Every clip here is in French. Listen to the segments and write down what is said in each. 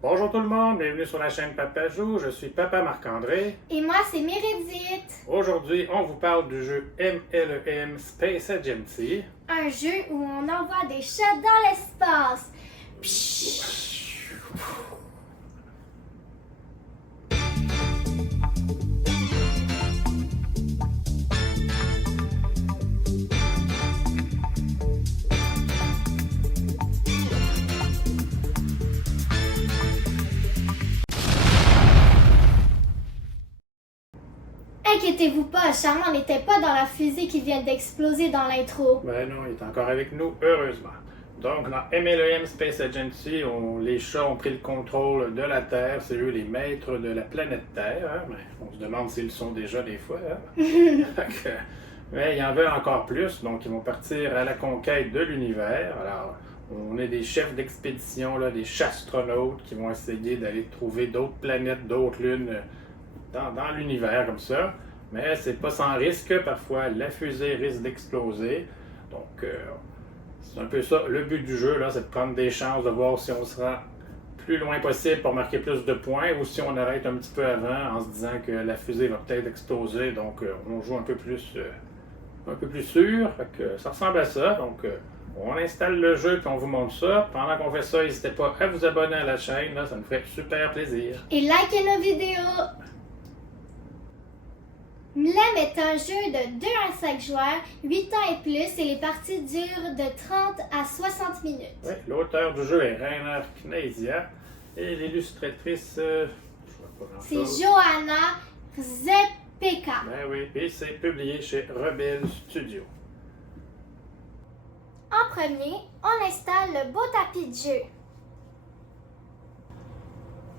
Bonjour tout le monde, bienvenue sur la chaîne Papa Joue, je suis Papa Marc-André. Et moi, c'est Meredith. Aujourd'hui, on vous parle du jeu MLEM Space Agency. Un jeu où on envoie des chats dans l'espace. Inquiétez-vous pas, Charmant n'était pas dans la fusée qui vient d'exploser dans l'intro. Ben non, il est encore avec nous, heureusement. Donc, dans MLEM Space Agency, les chats ont pris le contrôle de la Terre. C'est eux les maîtres de la planète Terre. Hein? Mais on se demande s'ils le sont déjà des fois. Hein? Mais il y en veut encore plus. Donc, ils vont partir à la conquête de l'univers. Alors, on est des chefs d'expédition, là, des chastronautes qui vont essayer d'aller trouver d'autres planètes, d'autres lunes dans l'univers comme ça. Mais c'est pas sans risque. Parfois, la fusée risque d'exploser. Donc, c'est un peu ça, le but du jeu, là, c'est de prendre des chances, de voir si on se rend plus loin possible pour marquer plus de points ou si on arrête un petit peu avant en se disant que la fusée va peut-être exploser. Donc, on joue un peu plus sûr. Fait que, ça ressemble à ça. Donc, on installe le jeu et on vous montre ça. Pendant qu'on fait ça, n'hésitez pas à vous abonner à la chaîne, là, ça nous ferait super plaisir. Et likez nos vidéos. MLEM est un jeu de 2 à 5 joueurs, 8 ans et plus, et les parties durent de 30 à 60 minutes. Oui, l'auteur du jeu est Rainer Knizia et l'illustratrice, je vois pas C'est grand-chose. Johanna Rzepeka. Ben oui, et c'est publié chez Rebel Studio. En premier, on installe le beau tapis de jeu.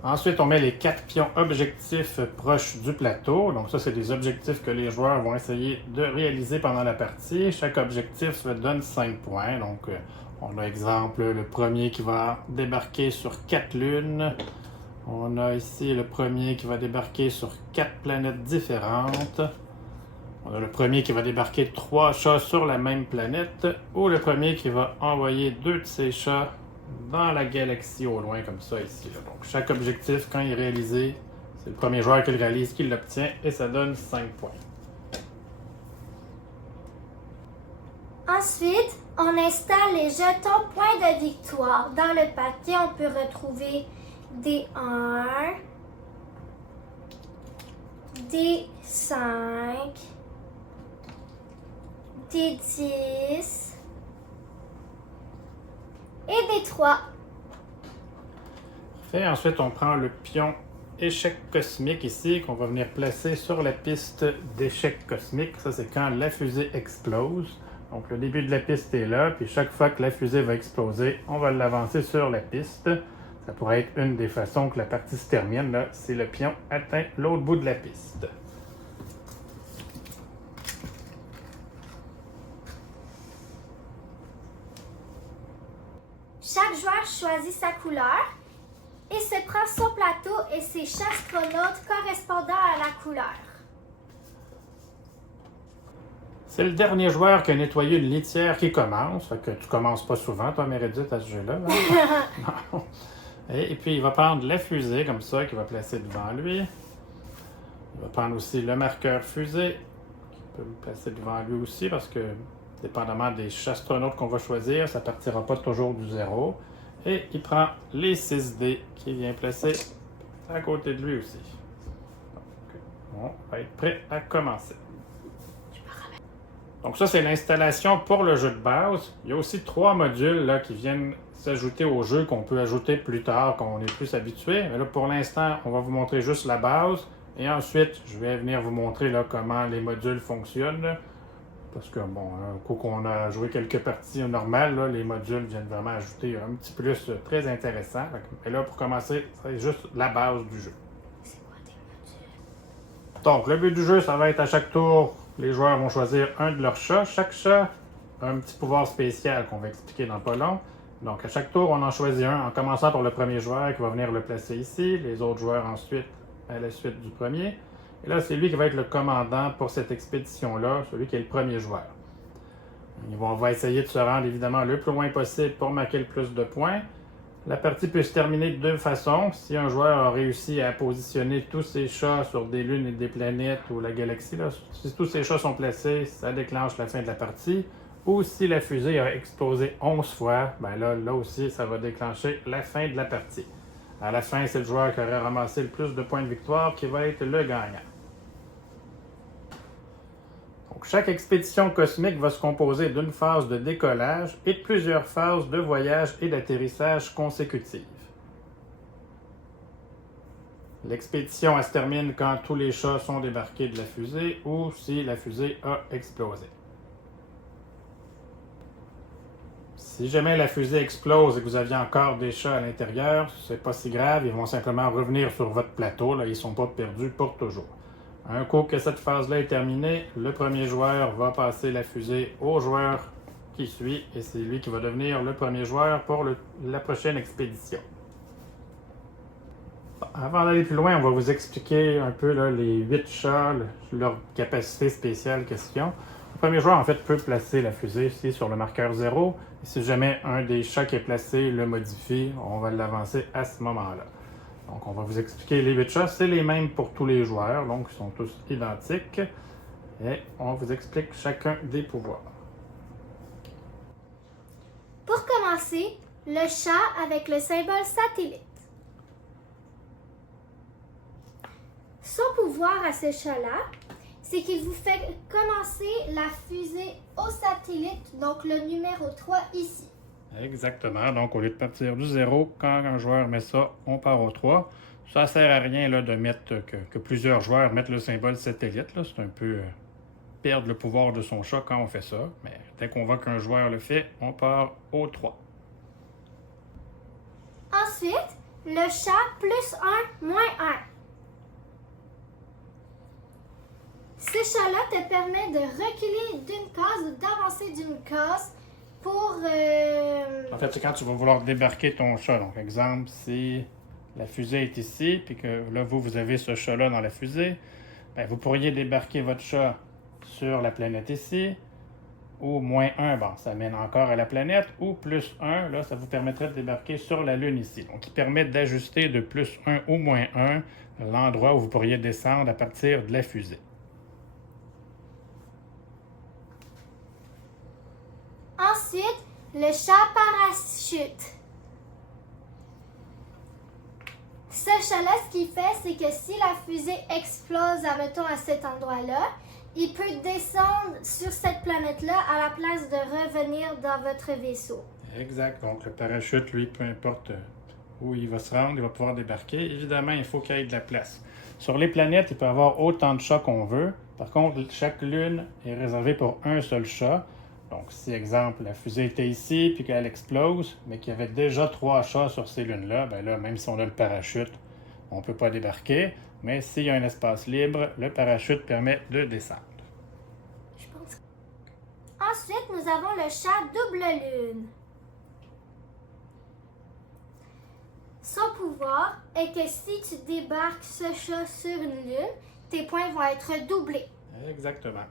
Ensuite, on met les 4 pions objectifs proches du plateau. Donc ça, c'est des objectifs que les joueurs vont essayer de réaliser pendant la partie. Chaque objectif se donne 5 points. Donc, on a exemple le premier qui va débarquer sur 4 lunes. On a ici le premier qui va débarquer sur 4 planètes différentes. On a le premier qui va débarquer 3 chats sur la même planète. Ou le premier qui va envoyer 2 de ses chats dans la galaxie au loin, comme ça ici. Là. Donc, chaque objectif, quand il est réalisé, c'est le premier joueur qui le réalise qui l'obtient et ça donne 5 points. Ensuite, on installe les jetons points de victoire. Dans le paquet, on peut retrouver des 1, des 5, des 10 et des 3. Parfait. Ensuite, on prend le pion échec cosmique ici, qu'on va venir placer sur la piste d'échec cosmique. Ça, c'est quand la fusée explose. Donc, le début de la piste est là, puis chaque fois que la fusée va exploser, on va l'avancer sur la piste. Ça pourrait être une des façons que la partie se termine, là, si le pion atteint l'autre bout de la piste. Chaque joueur choisit sa couleur et se prend son plateau et ses chastronautes correspondant à la couleur. C'est le dernier joueur qui a nettoyé une litière qui commence. Fait que tu commences pas souvent, toi, Meredith, à ce jeu-là. Non. Et puis, il va prendre la fusée, comme ça, qu'il va placer devant lui. Il va prendre aussi le marqueur fusée, qu'il peut le placer devant lui aussi, parce que, dépendamment des astronautes qu'on va choisir, ça partira pas toujours du zéro. Et il prend les 6 dés qu'il vient placer à côté de lui aussi. Donc, on va être prêt à commencer. Donc ça, c'est l'installation pour le jeu de base. Il y a aussi 3 modules là, qui viennent s'ajouter au jeu qu'on peut ajouter plus tard, qu'on est plus habitué. Mais là, pour l'instant, on va vous montrer juste la base. Et ensuite, je vais venir vous montrer là, comment les modules fonctionnent. Là. Parce que, bon, un coup qu'on a joué quelques parties normales, là, les modules viennent vraiment ajouter un petit plus très intéressant. Mais là, pour commencer, c'est juste la base du jeu. C'est quoi tes modules? Donc, le but du jeu, ça va être à chaque tour, les joueurs vont choisir un de leurs chats. Chaque chat a un petit pouvoir spécial qu'on va expliquer dans pas long. Donc, à chaque tour, on en choisit un, en commençant par le premier joueur qui va venir le placer ici. Les autres joueurs ensuite, à la suite du premier. Et là, c'est lui qui va être le commandant pour cette expédition-là, celui qui est le premier joueur. On va essayer de se rendre évidemment le plus loin possible pour marquer le plus de points. La partie peut se terminer de deux façons. Si un joueur a réussi à positionner tous ses chats sur des lunes et des planètes ou la galaxie, là, si tous ces chats sont placés, ça déclenche la fin de la partie. Ou si la fusée a explosé 11 fois, ben là aussi, ça va déclencher la fin de la partie. À la fin, c'est le joueur qui aurait ramassé le plus de points de victoire qui va être le gagnant. Donc, chaque expédition cosmique va se composer d'une phase de décollage et de plusieurs phases de voyage et d'atterrissage consécutives. L'expédition, elle se termine quand tous les chats sont débarqués de la fusée ou si la fusée a explosé. Si jamais la fusée explose et que vous aviez encore des chats à l'intérieur, c'est pas si grave, ils vont simplement revenir sur votre plateau, là, ils ne sont pas perdus pour toujours. Un coup que cette phase-là est terminée, le premier joueur va passer la fusée au joueur qui suit et c'est lui qui va devenir le premier joueur pour la prochaine expédition. Avant d'aller plus loin, on va vous expliquer un peu là, les 8 chats, leur capacité spéciale question. Le premier joueur, en fait, peut placer la fusée ici sur le marqueur 0. Et si jamais un des chats qui est placé le modifie, on va l'avancer à ce moment-là. Donc, on va vous expliquer les 8 chats. C'est les mêmes pour tous les joueurs, donc ils sont tous identiques. Et on vous explique chacun des pouvoirs. Pour commencer, le chat avec le symbole satellite. Son pouvoir à ce chat-là, c'est qu'il vous fait commencer la fusée au satellite, donc le numéro 3 ici. Exactement. Donc, au lieu de partir du 0, quand un joueur met ça, on part au 3. Ça ne sert à rien là, de mettre que plusieurs joueurs mettent le symbole satellite. C'est un peu perdre le pouvoir de son chat quand on fait ça. Mais dès qu'on voit qu'un joueur le fait, on part au 3. Ensuite, le chat plus 1, moins 1. Ce chat-là te permet de reculer d'une case ou d'avancer d'une case pour... En fait, c'est quand tu vas vouloir débarquer ton chat. Donc, exemple, si la fusée est ici, puis que là, vous avez ce chat-là dans la fusée, bien, vous pourriez débarquer votre chat sur la planète ici, ou moins 1, bon, ça mène encore à la planète, ou plus 1, là, ça vous permettrait de débarquer sur la Lune ici. Donc, il permet d'ajuster de plus 1 ou moins 1 l'endroit où vous pourriez descendre à partir de la fusée. Ensuite, le chat parachute. Ce chat-là, ce qu'il fait, c'est que si la fusée explose, admettons, à cet endroit-là, il peut descendre sur cette planète-là à la place de revenir dans votre vaisseau. Exact. Donc, le parachute, lui, peu importe où il va se rendre, il va pouvoir débarquer. Évidemment, il faut qu'il y ait de la place. Sur les planètes, il peut y avoir autant de chats qu'on veut. Par contre, chaque lune est réservée pour un seul chat. Donc, si, exemple, la fusée était ici puis qu'elle explose, mais qu'il y avait déjà 3 chats sur ces lunes-là, bien là, même si on a le parachute, on ne peut pas débarquer. Mais s'il y a un espace libre, le parachute permet de descendre. Je pense. Ensuite, nous avons le chat double lune. Son pouvoir est que si tu débarques ce chat sur une lune, tes points vont être doublés. Exactement.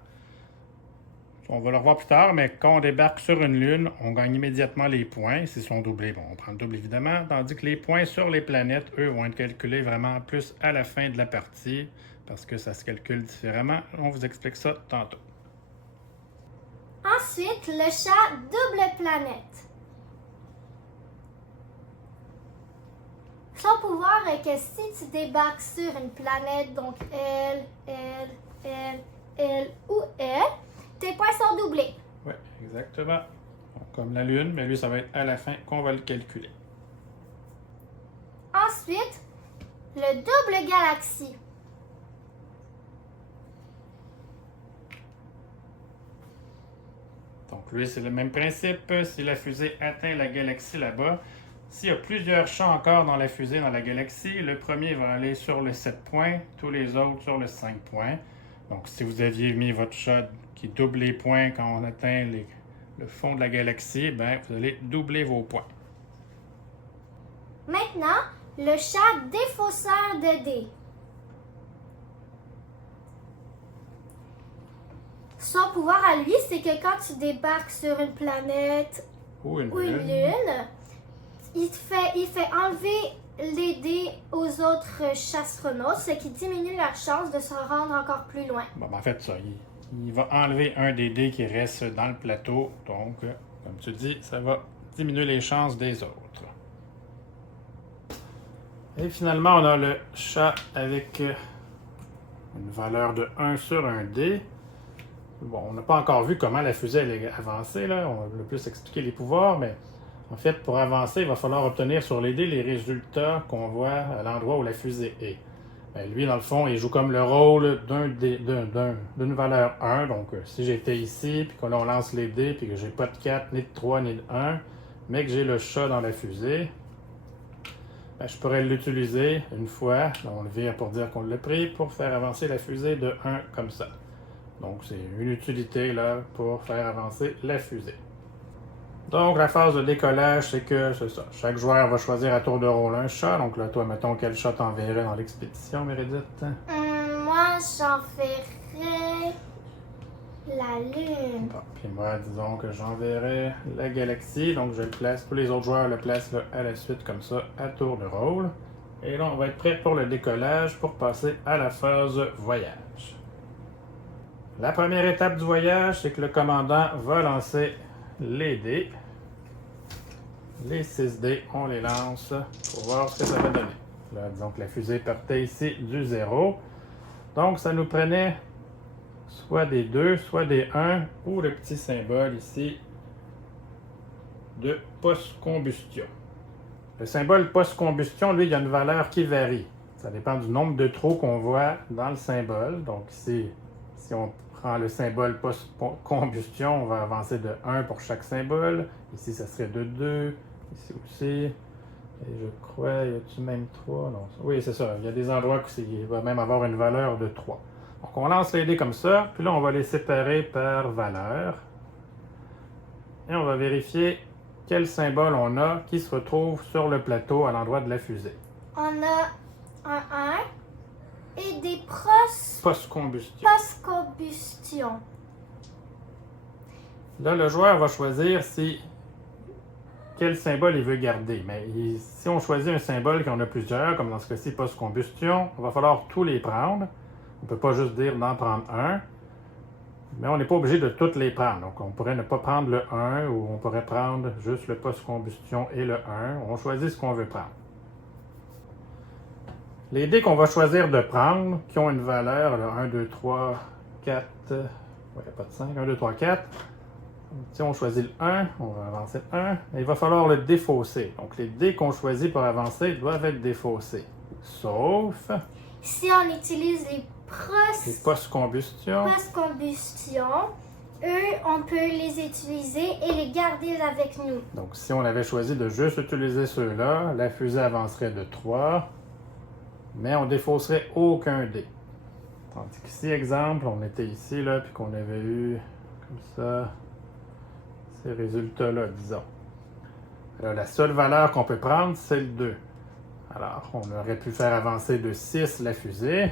On va le revoir plus tard, mais quand on débarque sur une lune, on gagne immédiatement les points. S'ils sont doublés, bon, on prend le double évidemment, tandis que les points sur les planètes, eux, vont être calculés vraiment plus à la fin de la partie, parce que ça se calcule différemment. On vous explique ça tantôt. Ensuite, le chat double planète. Son pouvoir est que si tu débarques sur une planète, donc elle ou elle, tes points sont doublés. Oui, exactement. Donc, comme la Lune, mais lui, ça va être à la fin qu'on va le calculer. Ensuite, le double galaxie. Donc lui, c'est le même principe. Si la fusée atteint la galaxie là-bas, s'il y a plusieurs chats encore dans la fusée, dans la galaxie, le premier va aller sur le 7 points, tous les autres sur le 5 points. Donc si vous aviez mis votre chat qui double les points quand on atteint le fond de la galaxie, ben, vous allez doubler vos points. Maintenant, le chat défausseur de dés. Son pouvoir à lui, c'est que quand tu débarques sur une planète Ou une ou une lune. lune, il fait enlever les dés aux autres chastronautes, ce qui diminue leur chance de se rendre encore plus loin. Bon, en fait, ça, il va enlever un des dés qui reste dans le plateau. Donc, comme tu dis, ça va diminuer les chances des autres. Et finalement, on a le chat avec une valeur de 1 sur un dé. Bon, on n'a pas encore vu comment la fusée allait avancer, là. On va plus expliquer les pouvoirs, mais en fait, pour avancer, il va falloir obtenir sur les dés les résultats qu'on voit à l'endroit où la fusée est. Ben, lui, dans le fond, il joue comme le rôle d'une valeur 1. Donc, si j'étais ici, puis que là, on lance les dés, puis que j'ai pas de 4, ni de 3, ni de 1, mais que j'ai le chat dans la fusée, ben, je pourrais l'utiliser une fois. On le vire pour dire qu'on l'a pris, pour faire avancer la fusée de 1 comme ça. Donc, c'est une utilité là pour faire avancer la fusée. Donc, la phase de décollage, c'est que c'est ça. Chaque joueur va choisir à tour de rôle un chat. Donc là, toi, mettons, quel chat t'enverrais dans l'expédition, Meredith? Moi, j'enverrais la Lune. Bon, puis moi, disons que j'enverrais la galaxie. Donc, je le place. Tous les autres joueurs le placent là, à la suite, comme ça, à tour de rôle. Et là, on va être prêt pour le décollage pour passer à la phase voyage. La première étape du voyage, c'est que le commandant va lancer les dés. Les 6 dés, on les lance pour voir ce que ça va donner. Là, disons que la fusée partait ici du 0. Donc, ça nous prenait soit des 2, soit des 1, ou le petit symbole ici de post-combustion. Le symbole post-combustion, lui, il y a une valeur qui varie. Ça dépend du nombre de trous qu'on voit dans le symbole. Donc ici, si on prend le symbole post-combustion, on va avancer de 1 pour chaque symbole. Ici, ça serait de 2. Ici aussi. Et je crois, y a-t-il même 3? Non. Oui, c'est ça. Il y a des endroits où il va même avoir une valeur de 3. Donc, on lance les dés comme ça. Puis là, on va les séparer par valeur. Et on va vérifier quel symbole on a qui se retrouve sur le plateau à l'endroit de la fusée. On a un 1 et des Post-combustion. post-combustion. Là, le joueur va choisir quel symbole il veut garder. Mais si on choisit un symbole qu'on a plusieurs, comme dans ce cas-ci, post-combustion, il va falloir tous les prendre. On ne peut pas juste dire d'en prendre un. Mais on n'est pas obligé de toutes les prendre. Donc, on pourrait ne pas prendre le 1 ou on pourrait prendre juste le post-combustion et le 1. On choisit ce qu'on veut prendre. Les dés qu'on va choisir de prendre, qui ont une valeur, là, 1, 2, 3, 4, il n'y a pas de 5, 1, 2, 3, 4. Si on choisit le 1, on va avancer le 1, et il va falloir le défausser. Donc, les dés qu'on choisit pour avancer doivent être défaussés. Sauf Si on utilise les post-combustion. post-combustion, eux, on peut les utiliser et les garder avec nous. Donc, si on avait choisi de juste utiliser ceux-là, la fusée avancerait de 3, mais on ne défausserait aucun dé. Tandis qu'ici, exemple, on était ici, là, puis qu'on avait eu, comme ça, ces résultats-là, disons. Alors, la seule valeur qu'on peut prendre, c'est le 2. Alors, on aurait pu faire avancer de 6 la fusée,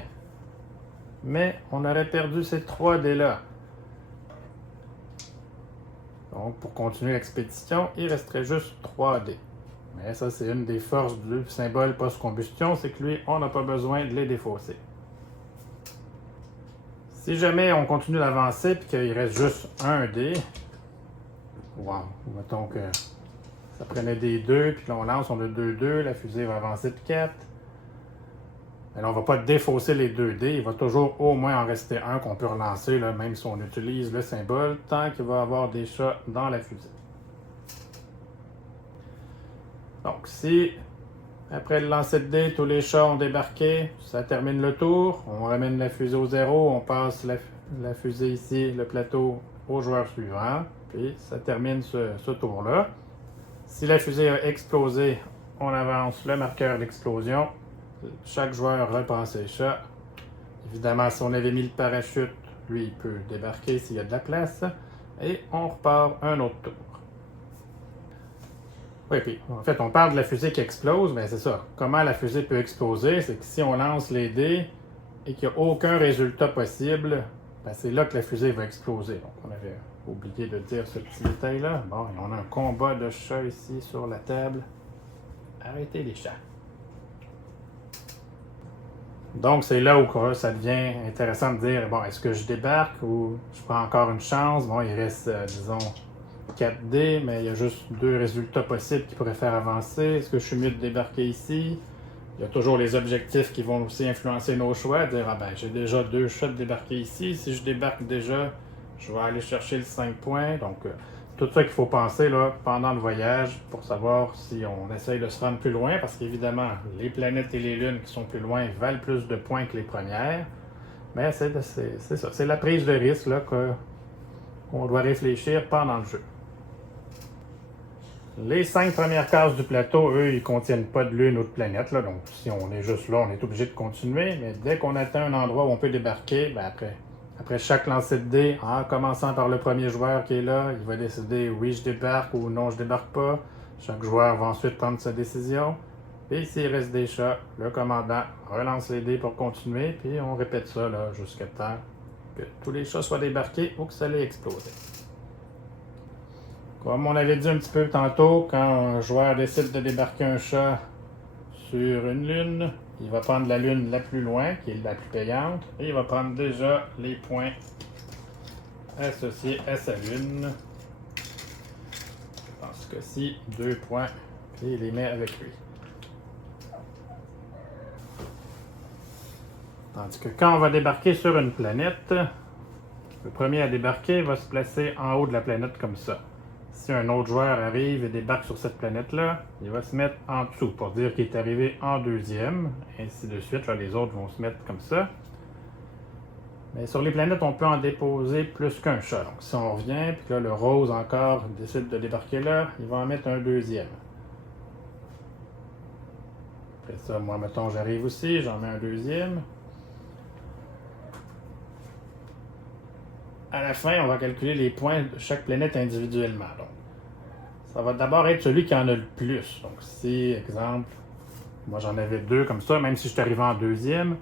mais on aurait perdu ces 3 dés-là. Donc, pour continuer l'expédition, il resterait juste 3 dés. Mais ça, c'est une des forces du symbole post-combustion, c'est que lui, on n'a pas besoin de les défausser. Si jamais on continue d'avancer et qu'il reste juste un dé, wow, mettons que ça prenait des 2, puis là on lance, on a 2-2, la fusée va avancer de 4. Mais là, on ne va pas défausser les 2 dés, il va toujours au moins en rester un qu'on peut relancer, là, même si on utilise le symbole, tant qu'il va y avoir des chats dans la fusée. Donc, si après le lancer de dés, tous les chats ont débarqué, ça termine le tour, on ramène la fusée au 0, on passe la fusée ici, le plateau, au joueur suivant, puis ça termine ce tour-là. Si la fusée a explosé, on avance le marqueur d'explosion. Chaque joueur reprend ses chats. Évidemment, si on avait mis le parachute, lui, il peut débarquer s'il y a de la place. Et on repart un autre tour. Oui, puis en fait, on parle de la fusée qui explose, mais c'est ça. Comment la fusée peut exploser? C'est que si on lance les dés et qu'il n'y a aucun résultat possible, ben c'est là que la fusée va exploser. Donc, on avait oublié de dire ce petit détail-là. Bon, et on a un combat de chats ici sur la table. arrêtez les chats. Donc, c'est là où ça devient intéressant de dire, bon, est-ce que je débarque ou je prends encore une chance? Bon, il reste, disons, 4 dés, mais il y a juste 2 résultats possibles qui pourraient faire avancer. Est-ce que je suis mieux de débarquer ici? Il y a toujours les objectifs qui vont aussi influencer nos choix. Dire, ah ben, j'ai déjà 2 choix de débarquer ici. Si je débarque déjà, je vais aller chercher le 5 points. Donc, tout ça qu'il faut penser là, pendant le voyage pour savoir si on essaye de se rendre plus loin, parce qu'évidemment, les planètes et les lunes qui sont plus loin valent plus de points que les premières. Mais c'est ça, c'est la prise de risque là, qu'on doit réfléchir pendant le jeu. Les 5 premières cases du plateau, eux, ils ne contiennent pas de lune ou de planète. Là, donc, si on est juste là, on est obligé de continuer. Mais dès qu'on atteint un endroit où on peut débarquer, ben après chaque lancer de dés, en commençant par le premier joueur qui est là, il va décider oui, je débarque ou non, je débarque pas. Chaque joueur va ensuite prendre sa décision. Et s'il reste des chats, le commandant relance les dés pour continuer. Puis on répète ça là, jusqu'à temps que tous les chats soient débarqués ou que ça l'ait explosé. Comme on avait dit un petit peu tantôt, quand un joueur décide de débarquer un chat sur une lune, il va prendre la lune la plus loin, qui est la plus payante, et il va prendre déjà les points associés à sa lune. Dans ce cas-ci, 2 points, et il les met avec lui. Tandis que quand on va débarquer sur une planète, le premier à débarquer va se placer en haut de la planète comme ça. Si un autre joueur arrive et débarque sur cette planète-là, il va se mettre en dessous pour dire qu'il est arrivé en deuxième. Ainsi de suite, là, les autres vont se mettre comme ça. Mais sur les planètes, on peut en déposer plus qu'un chat. Donc si on revient, puis là le rose encore décide de débarquer là, il va en mettre un deuxième. Après ça, moi, mettons, j'arrive aussi, j'en mets un deuxième. À la fin, on va calculer les points de chaque planète individuellement. Donc, ça va d'abord être celui qui en a le plus. Donc, si, exemple, moi j'en avais 2 comme ça, même si je suis arrivé en deuxième,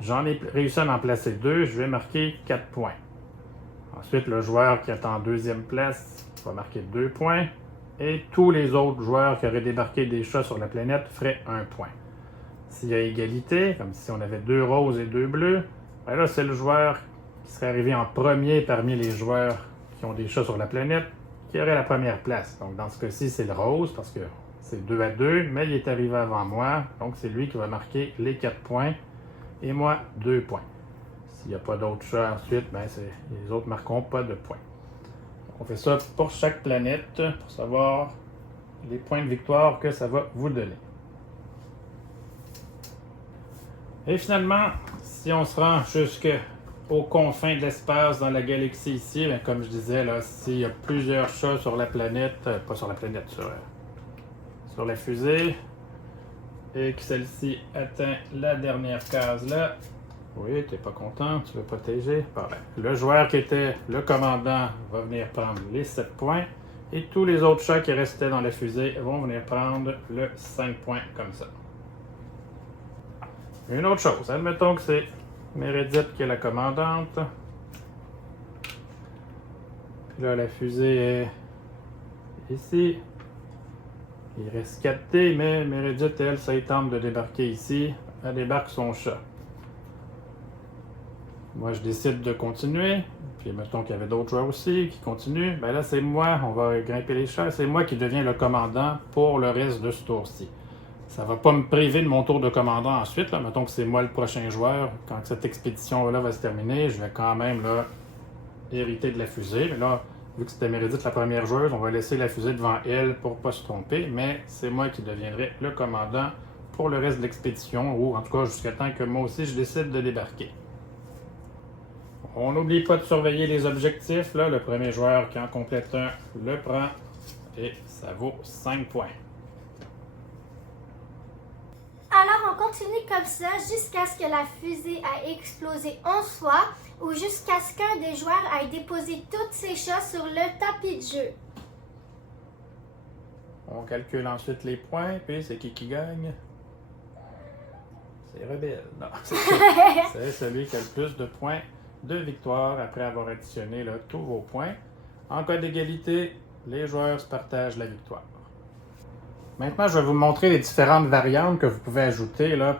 j'en ai réussi à en placer 2, je vais marquer 4 points. Ensuite, le joueur qui est en deuxième place va marquer 2 points. Et tous les autres joueurs qui auraient débarqué des chats sur la planète feraient 1 point. S'il y a égalité, comme si on avait 2 roses et 2 bleus, ben là, c'est le joueur qui serait arrivé en premier parmi les joueurs qui ont des chats sur la planète, qui aurait la première place. Donc, dans ce cas-ci, c'est le rose, parce que c'est 2 à 2, mais il est arrivé avant moi, donc c'est lui qui va marquer les 4 points, et moi, 2 points. S'il n'y a pas d'autres chats ensuite, ben les autres ne marqueront pas de points. On fait ça pour chaque planète, pour savoir les points de victoire que ça va vous donner. Et finalement, si on se rend jusqu'aux confins de l'espace dans la galaxie ici, bien, comme je disais, là, s'il y a plusieurs chats sur la planète, pas sur la planète, sur la fusée, et que celle-ci atteint la dernière case là, oui, t'es pas content, tu veux protéger. Bon, ben, le joueur qui était le commandant va venir prendre les 7 points, et tous les autres chats qui restaient dans la fusée vont venir prendre le 5 points comme ça. Une autre chose, admettons que c'est Meredith qui est la commandante. Puis là, la fusée est ici. Il reste 4 dés, mais Meredith, elle, ça y tente de débarquer ici. Elle débarque son chat. Moi, je décide de continuer. Puis mettons qu'il y avait d'autres joueurs aussi qui continuent. Ben là, c'est moi, on va grimper les chats. C'est moi qui deviens le commandant pour le reste de ce tour-ci. Ça ne va pas me priver de mon tour de commandant ensuite. Là. Mettons que c'est moi le prochain joueur. Quand cette expédition-là va se terminer, je vais quand même là, hériter de la fusée. Mais là, vu que c'était Meredith la première joueuse, on va laisser la fusée devant elle pour ne pas se tromper. Mais c'est moi qui deviendrai le commandant pour le reste de l'expédition, ou en tout cas jusqu'à temps que moi aussi je décide de débarquer. On n'oublie pas de surveiller les objectifs. Là. Le premier joueur qui en complète un le prend et ça vaut 5 points. Alors, on continue comme ça jusqu'à ce que la fusée ait explosé en soi ou jusqu'à ce qu'un des joueurs ait déposé tous ses chats sur le tapis de jeu. On calcule ensuite les points, puis c'est qui gagne? C'est Rebelle. Non, c'est celui qui a le plus de points de victoire après avoir additionné là, tous vos points. En cas d'égalité, les joueurs se partagent la victoire. Maintenant, je vais vous montrer les différentes variantes que vous pouvez ajouter là,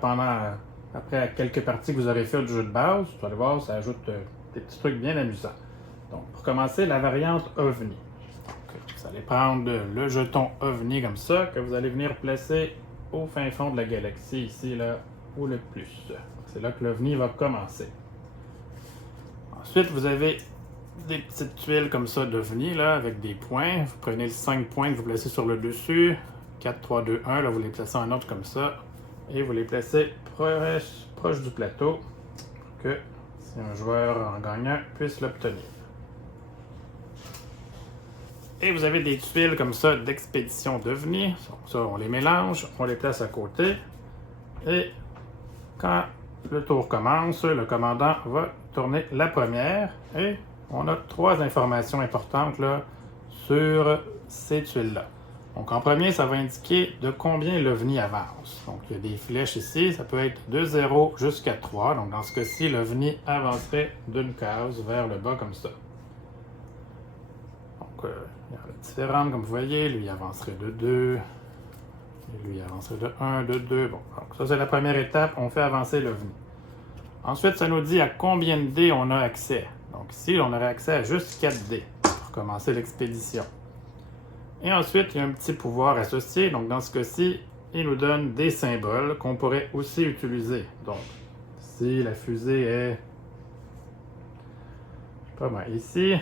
après quelques parties que vous aurez fait du jeu de base. Vous allez voir, ça ajoute des petits trucs bien amusants. Donc, pour commencer, la variante OVNI. Donc, vous allez prendre le jeton OVNI comme ça, que vous allez venir placer au fin fond de la galaxie, ici, là, ou le plus. C'est là que l'OVNI va commencer. Ensuite, vous avez des petites tuiles comme ça d'OVNI, là, avec des points. Vous prenez les 5 points que vous placez sur le dessus. 4, 3, 2, 1, là, vous les placez en ordre comme ça. Et vous les placez proche du plateau pour que si un joueur en gagnant puisse l'obtenir. Et vous avez des tuiles comme ça d'expédition d'OVNI. Ça, on les mélange, on les place à côté. Et quand le tour commence, le commandant va tourner la première. Et on a 3 informations importantes là, sur ces tuiles-là. Donc en premier, ça va indiquer de combien l'OVNI avance. Donc il y a des flèches ici, ça peut être de 0 jusqu'à 3. Donc dans ce cas-ci, l'OVNI avancerait d'une case vers le bas comme ça. Donc il y en a différentes, comme vous voyez. Lui avancerait de 2. Et lui avancerait de 1, de 2. Bon, donc ça c'est la première étape, on fait avancer l'OVNI. Ensuite, ça nous dit à combien de dés on a accès. Donc ici, on aurait accès à juste 4 dés pour commencer l'expédition. Et ensuite, il y a un petit pouvoir associé. Donc dans ce cas-ci, il nous donne des symboles qu'on pourrait aussi utiliser. Donc, si la fusée est, je sais pas moi, ici, et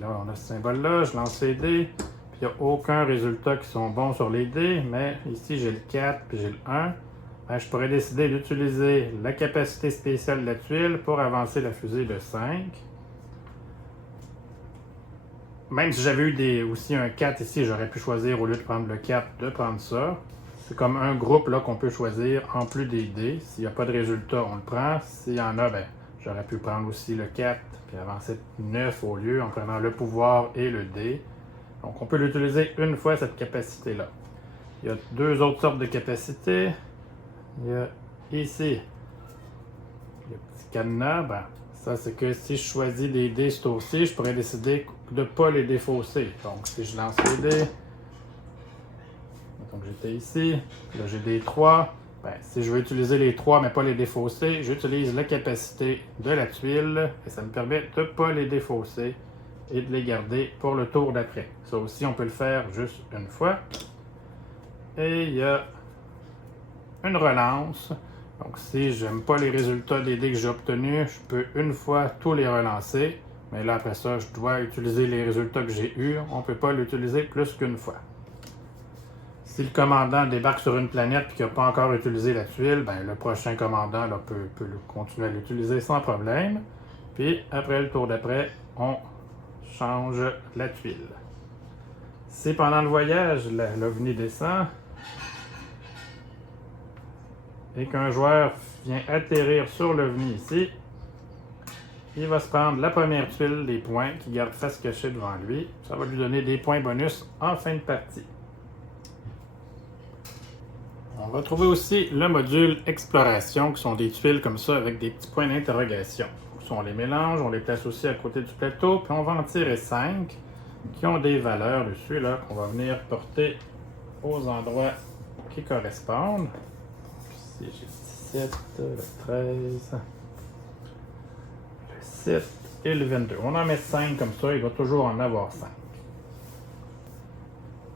là on a ce symbole-là, je lance les dés, puis il n'y a aucun résultat qui sont bons sur les dés, mais ici j'ai le 4 puis j'ai le 1. Ben, je pourrais décider d'utiliser la capacité spéciale de la tuile pour avancer la fusée de 5. Même si j'avais eu aussi un 4 ici, j'aurais pu choisir, au lieu de prendre le 4, de prendre ça. C'est comme un groupe là qu'on peut choisir en plus des dés. S'il n'y a pas de résultat, on le prend. S'il y en a, ben, j'aurais pu prendre aussi le 4 puis avancer 9 au lieu en prenant le pouvoir et le dé. Donc on peut l'utiliser une fois cette capacité-là. Il y a 2 autres sortes de capacités. Il y a ici le petit cadenas. Ben, ça, c'est que si je choisis des dés ce tour-ci, je pourrais décider de ne pas les défausser. Donc, si je lance les dés, donc j'étais ici, là j'ai des 3. Ben, si je veux utiliser les 3 mais pas les défausser, j'utilise la capacité de la tuile et ça me permet de ne pas les défausser et de les garder pour le tour d'après. Ça aussi, on peut le faire juste une fois. Et il y a une relance. Donc si je n'aime pas les résultats des dés que j'ai obtenus, je peux une fois tous les relancer. Mais là après ça, je dois utiliser les résultats que j'ai eus. On ne peut pas l'utiliser plus qu'une fois. Si le commandant débarque sur une planète et qu'il n'a pas encore utilisé la tuile, ben, le prochain commandant là, peut continuer à l'utiliser sans problème. Puis après le tour d'après, on change la tuile. Si pendant le voyage, l'OVNI descend, et qu'un joueur vient atterrir sur l'OVNI ici, il va se prendre la première tuile des points qu'il garde face cachée devant lui. Ça va lui donner des points bonus en fin de partie. On va trouver aussi le module exploration, qui sont des tuiles comme ça avec des petits points d'interrogation. On les mélange, on les place aussi à côté du plateau, puis on va en tirer 5 qui ont des valeurs dessus là qu'on va venir porter aux endroits qui correspondent. Ici, j'ai le 17, le 13, le 7 et le 22. On en met 5 comme ça, il va toujours en avoir 5.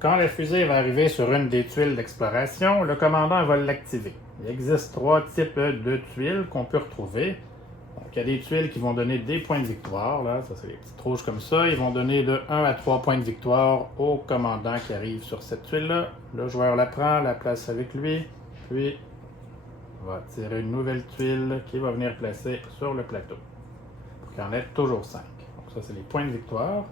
Quand la fusée va arriver sur une des tuiles d'exploration, le commandant va l'activer. Il existe 3 types de tuiles qu'on peut retrouver. Donc, il y a des tuiles qui vont donner des points de victoire. Là. Ça, c'est les petites rouges comme ça. Ils vont donner de 1 à 3 points de victoire au commandant qui arrive sur cette tuile-là. Le joueur la prend, la place avec lui, puis on va tirer une nouvelle tuile qui va venir placer sur le plateau. Pour qu'il y en ait toujours 5. Donc ça, c'est les points de victoire.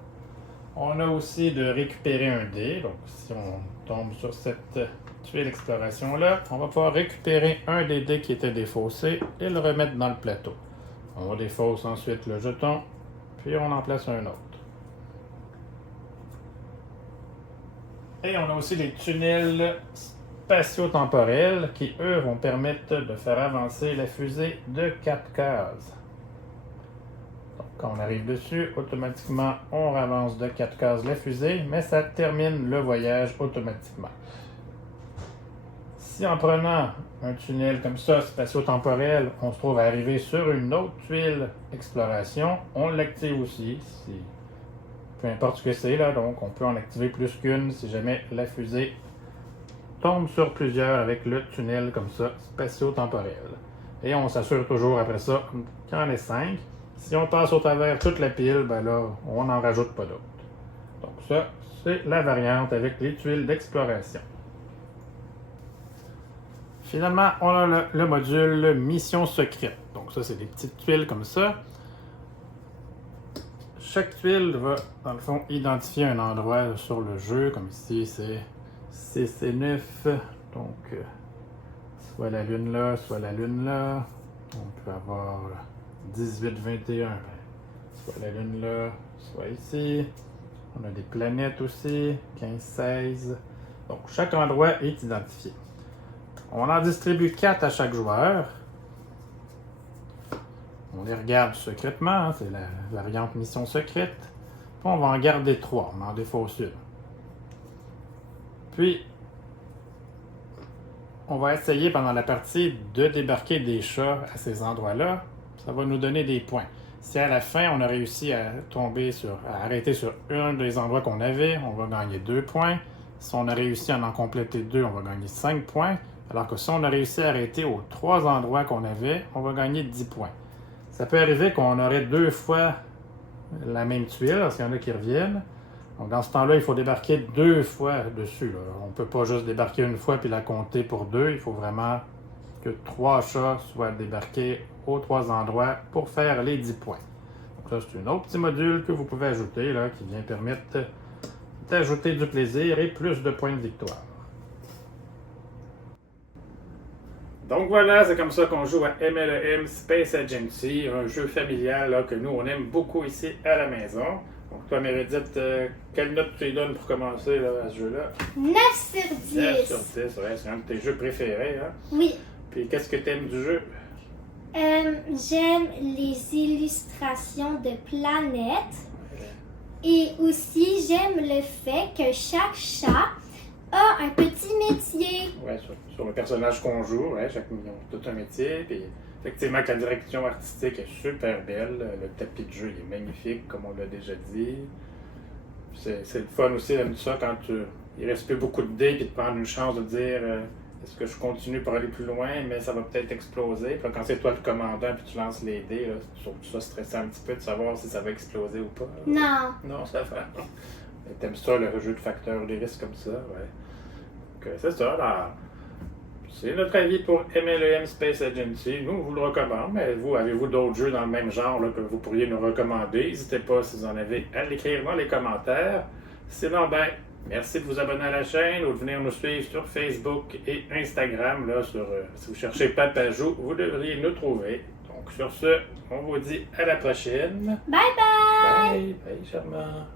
On a aussi de récupérer un dé. Donc si on tombe sur cette tuile exploration-là, on va pouvoir récupérer un des dés qui était défaussé et le remettre dans le plateau. On défausse ensuite le jeton, puis on en place un autre. Et on a aussi les tunnels spatio-temporels qui, eux, vont permettre de faire avancer la fusée de 4 cases. Donc, quand on arrive dessus, automatiquement, on avance de 4 cases la fusée, mais ça termine le voyage automatiquement. si en prenant un tunnel comme ça, spatio-temporel, on se trouve à arriver sur une autre tuile exploration, on l'active aussi. Peu importe ce que c'est, là, donc on peut en activer plus qu'une si jamais la fusée tombe sur plusieurs avec le tunnel comme ça, spatio-temporel. Et on s'assure toujours après ça qu'il y en ait 5. Si on passe au travers toute la pile, ben là, on n'en rajoute pas d'autres. Donc ça, c'est la variante avec les tuiles d'exploration. Finalement, on a le module mission secrète. Donc ça, c'est des petites tuiles comme ça. Chaque tuile va, dans le fond, identifier un endroit sur le jeu. Comme ici, c'est CC9. Donc, soit la lune là, soit la lune là. On peut avoir 18-21. Soit la lune là, soit ici. On a des planètes aussi, 15-16. Donc, chaque endroit est identifié. On en distribue 4 à chaque joueur. On les regarde secrètement, hein, c'est la variante mission secrète. Puis on va en garder 3, on en défausse une. Puis, on va essayer pendant la partie de débarquer des chats à ces endroits-là. Ça va nous donner des points. Si à la fin, on a réussi à arrêter sur un des endroits qu'on avait, on va gagner 2 points. Si on a réussi à en compléter 2, on va gagner 5 points. Alors que si on a réussi à arrêter aux 3 endroits qu'on avait, on va gagner 10 points. Ça peut arriver qu'on aurait 2 fois la même tuile, parce qu'il y en a qui reviennent. Donc dans ce temps-là, il faut débarquer 2 fois dessus. Là. On ne peut pas juste débarquer une fois puis la compter pour 2. Il faut vraiment que 3 chats soient débarqués aux 3 endroits pour faire les 10 points. Donc ça, c'est un autre petit module que vous pouvez ajouter, là, qui vient permettre d'ajouter du plaisir et plus de points de victoire. Donc voilà, c'est comme ça qu'on joue à MLEM Space Agency, un jeu familial là, que nous, on aime beaucoup ici à la maison. Donc toi, Meredith, quelle note tu lui donnes pour commencer là, à ce jeu-là? 9 sur 10. 9 sur 10, ouais, c'est un de tes jeux préférés. Hein? Oui. Puis qu'est-ce que tu aimes du jeu? J'aime les illustrations de planètes. Et aussi, j'aime le fait que chaque chat a un petit métier. Oui, sur le personnage qu'on joue, ouais, chaque million, tout un métier. Puis effectivement, que la direction artistique est super belle. Le tapis de jeu il est magnifique, comme on l'a déjà dit. C'est le fun aussi, j'aime ça quand il reste plus beaucoup de dés, puis de prendre une chance de dire est-ce que je continue pour aller plus loin, mais ça va peut-être exploser. Puis quand c'est toi le commandant, puis tu lances les dés, là, tu trouves ça stressant un petit peu de savoir si ça va exploser ou pas. Non. Non, ça va. T'aimes ça, le jeu de facteurs des risques comme ça, ouais. Donc, c'est ça, là. C'est notre avis pour MLEM Space Agency. Nous, on vous le recommande, mais vous, avez-vous d'autres jeux dans le même genre là, que vous pourriez nous recommander? N'hésitez pas, si vous en avez, à l'écrire dans les commentaires. Sinon, ben, merci de vous abonner à la chaîne ou de venir nous suivre sur Facebook et Instagram. Là, si vous cherchez Papajou, vous devriez nous trouver. Donc, sur ce, on vous dit à la prochaine. Bye bye! Bye, bye, Charmant.